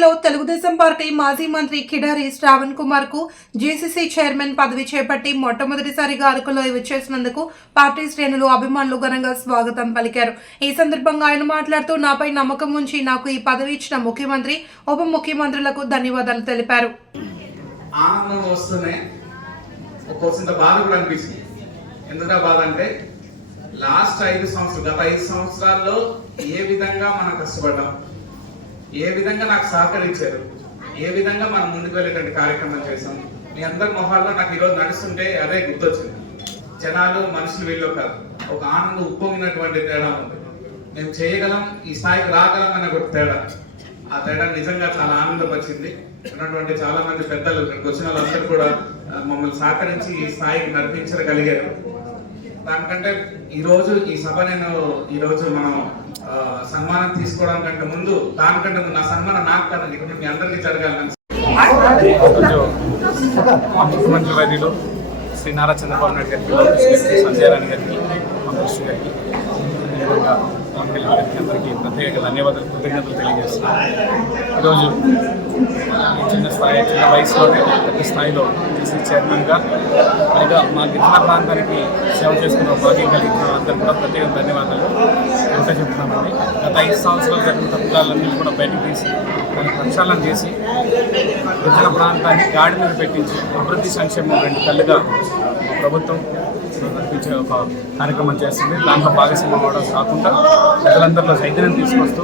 జిల్లాలో తెలుగుదేశం పార్టీ మాజీ మంత్రి కిడారి శ్రావణ్ కుమార్కు జేసీసీ చైర్మన్ పదవి చేపట్టి మొట్టమొదటిసారిగా అరకులో విచ్చేసినందుకు పార్టీ శ్రేణులు అభిమానులు ఘనంగా స్వాగతం పలికారు. ఈ సందర్భంగా ఆయన మాట్లాడుతూ నాపై నమ్మకం ఉంచి నాకు ఈ పదవి ఇచ్చిన ముఖ్యమంత్రి ఉప ముఖ్యమంత్రులకు ధన్యవాదాలు తెలిపారు. ఆనందం వస్తూనే బాధ కూడా అనిపిస్తుంది. బాధ అంటే లాస్ట్ ఐదు సంవత్సరాలు గత ఐదు సంవత్సరాల్లో ఏ విధంగా మనం కష్టపడ్డాం? ఏ విధంగా నాకు సహకరించారు? ఏ విధంగా మనం ముందుకు వెళ్ళేటువంటి కార్యక్రమం చేసాం మీ అందరి మొహాల్లో నాకు ఈరోజు నడుస్తుంటే అదే గుర్తొచ్చింది. జనాలు మనుషులు వీళ్ళు కాదు ఒక ఆనందం ఉప్పొంగినటువంటి తేడా ఉంది. మేము చేయగలం ఈ స్థాయికి రాగలం అన్న ఒక తేడా. ఆ తేడా నిజంగా చాలా ఆనందం వచ్చింది ఉన్నటువంటి చాలా మంది పెద్దలు ఇక్కడికి వచ్చిన వాళ్ళందరూ కూడా మమ్మల్ని సహకరించి ఈ స్థాయికి నడిపించగలిగారు. దానికంటే ఈరోజు ఈ సభ నేను ఈరోజు మనం సన్మానం తీసుకోవడం కంటే ముందు దానికంటే ముందు నా సన్మానం నాకు కాదు ఇక్కడ మీ అందరికీ జరగాలని. ఈరోజు ముఖ్యమంత్రి వర్యులు శ్రీ నారా చంద్రబాబు నాయుడు గారికి సంజయ్ రాణి గారికి మా కృష్ణ గారికి అదేవిధంగా పవన్ కళ్యాణ్ గారికి అందరికీ ప్రత్యేక ధన్యవాదాలు కృతజ్ఞతలు తెలియజేస్తున్నాను. ఈరోజు చిన్న స్థాయి చిన్న వయసులోనే పెద్ద స్థాయిలో చేసే చైర్మన్గా పైగా మా గిరిజన ప్రాంతానికి సేవ చేసుకున్న భాగ్యం కలిగిన అందరూ కూడా ప్రత్యేక ధన్యవాదాలు. ఎంత చెప్తున్నామండి గత ఐదు సంవత్సరాలు జరిగిన తప్పుదాలన్నీ కూడా బయటకు తీసి దాన్ని ప్రక్షాళన చేసి గిరిజన ప్రాంతాన్ని గాడి మీద పెట్టించి అభివృద్ధి సంక్షేమం రెండు కళ్ళుగా ప్రభుత్వం నడిపించే ఒక కార్యక్రమం చేస్తుంది. దాంట్లో భాగస్వామ్యం అవడం కాకుండా ప్రజలందరిలో చైతన్యం తీసుకొస్తూ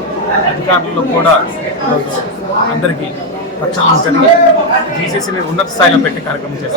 అధికారుల్లో కూడా అందరికీ ప్రక్షాళన జరిగి జీసీసీని ఉన్నత స్థాయిలో పెట్టే కార్యక్రమం చేస్తుంది